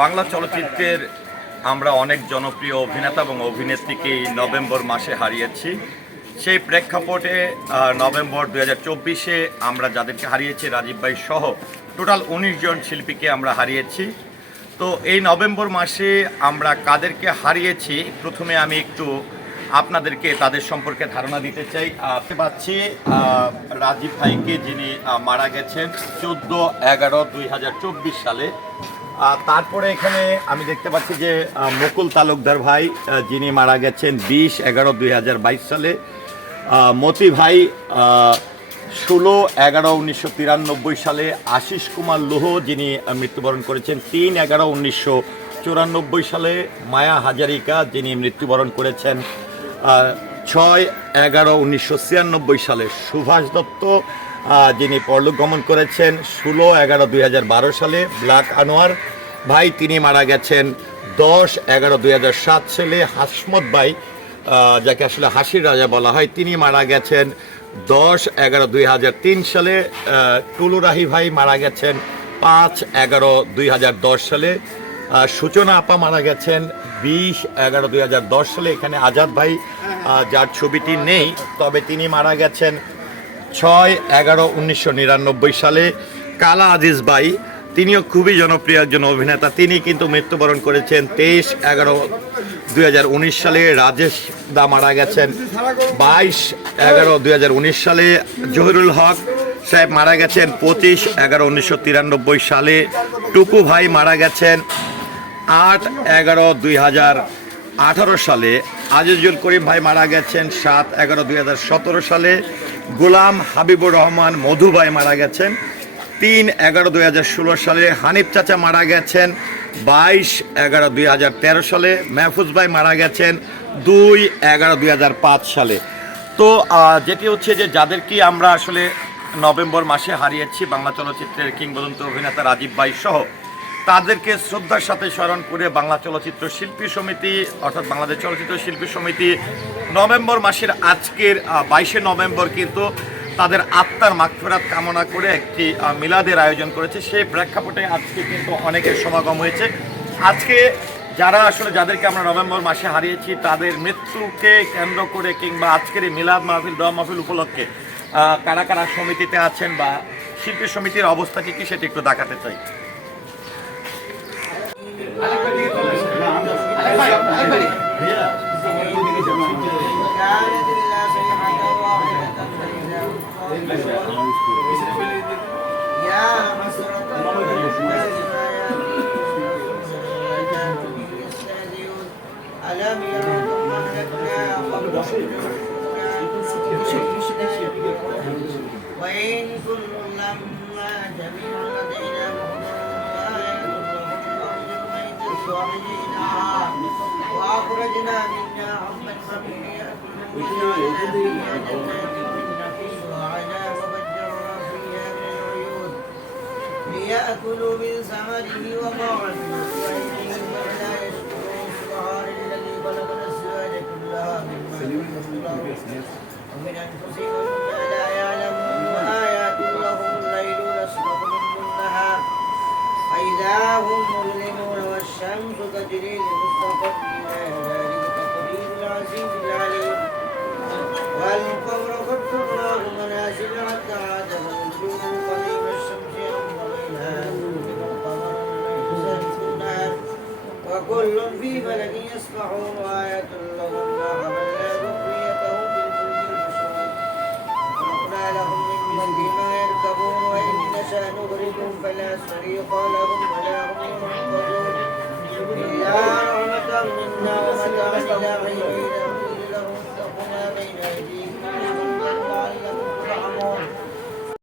বাংলা চলচ্চিত্রের আমরা অনেক জনপ্রিয় অভিনেতা এবং অভিনেত্রীকেই নভেম্বর মাসে হারিয়েছি। সেই প্রেক্ষাপটে নভেম্বর দু হাজার চব্বিশে আমরা যাদেরকে হারিয়েছি, রাজীব ভাই সহ টোটাল উনিশ জন শিল্পীকে আমরা হারিয়েছি। তো এই নভেম্বর মাসে আমরা কাদেরকে হারিয়েছি, প্রথমে আমি একটু আপনাদেরকে তাদের সম্পর্কে ধারণা দিতে চাই। পাচ্ছি রাজীব ভাইকে যিনি মারা গেছেন চোদ্দ এগারো দুই সালে। তারপরে এখানে আমি দেখতে পাচ্ছি যে মুকুল তালুকদার ভাই যিনি মারা গেছেন বিশ এগারো দুই সালে। মতি ভাই ষোলো এগারো উনিশশো তিরানব্বই সালে আশিস কুমার লোহ, যিনি মৃত্যুবরণ করেছেন, তিন এগারো উনিশশো চুরানব্বই সালে মায়া হাজারিকা, যিনি মৃত্যুবরণ করেছেন ছয় এগারো উনিশশো ছিয়ানব্বই সালে সুভাষ দত্ত যিনি পরলোক গমন করেছেন, ষোলো এগারো দুই সালে ব্ল্যাক আনোয়ার ভাই তিনি মারা গেছেন দশ এগারো দুই হাজার সাত সালে। হাসমত ভাই যাকে আসলে হাসির রাজা বলা হয় তিনি মারা গেছেন দশ এগারো দুই হাজার তিন সালে। আহ, টুলু রাহি ভাই মারা গেছেন পাঁচ এগারো দুই হাজার দশ সালে। সূচনা আপা মারা গেছেন বিশ এগারো দুই হাজার দশ সালে। এখানে আজাদ ভাই যার ছবিটি নেই তবে তিনি মারা গেছেন ছয় এগারো উনিশশো নিরানব্বই সালে। কালা আজিজ ভাই তিনিও খুবই জনপ্রিয় একজন অভিনেতা। তিনি কিন্তু মৃত্যুবরণ করেছেন তেইশ এগারো দুই সালে। রাজেশ দা মারা গেছেন বাইশ এগারো দুই সালে। জহিরুল হক সাহেব মারা গেছেন পঁচিশ এগারো উনিশশো সালে। টুকু ভাই মারা গেছেন আট এগারো দুই আঠারো সালে। আজিজুল করিম ভাই মারা গেছেন সাত এগারো দুই সালে। গোলাম হাবিবুর রহমান মধু ভাই মারা গেছেন তিন এগারো দুই হাজার ষোলো সালে হানিফ চাচা মারা গেছেন, বাইশ এগারো দুই হাজার তেরো সালে মেহফুজ ভাই মারা গেছেন, দুই এগারো দুই হাজার পাঁচ সালে। তো যেটি হচ্ছে যে যাদেরকে আমরা আসলে নভেম্বর মাসে হারিয়েছি বাংলা চলচ্চিত্রের কিংবদন্তি অভিনেতা রাজীব ভাই সহ, তাদেরকে শ্রদ্ধার সাথে স্মরণ করে বাংলা চলচ্চিত্র শিল্পী সমিতি, অর্থাৎ বাংলাদেশ চলচ্চিত্র শিল্পী সমিতি, নভেম্বর মাসের আজকের বাইশে নভেম্বর কিন্তু তাদের আত্মার মাগফেরাত কামনা করে একটি মিলাদের আয়োজন করেছে। সেই প্রেক্ষাপটে আজকে কিন্তু অনেকের সমাগম হয়েছে। আজকে যারা আসলে যাদেরকে আমরা নভেম্বর মাসে হারিয়েছি, তাদের মৃত্যুকে কেন্দ্র করে কিংবা আজকের এই মিলাদ মাহফিল, দোয়া মাহফিল উপলক্ষে কারা কারা সমিতিতে আছেন বা শিল্পী সমিতির অবস্থা কি, কী সেটি একটু দেখাতে চাই। ভাই وإن كل لما جميع لدينا محضرون وأخرجنا منا عظما خبيرا وعناب ليأكلوا من ثمره وما عملوا بأيديهم ولا يشكرون سبحان الذي خلق الأزواج كلها ومن أنفسهم لا يعلمون وآيات لهم الليل نسلخ منه النهار فإذا هم مظلمون والشمس تجري لمستقر ذلك تقدير العزيز العليم. وكل في فلك يسبحون وآية لهم ما من يركبون وإن نشأ نغرقهم فلا لهم ولا هم ينقذون إلا رحمة منا إلى حين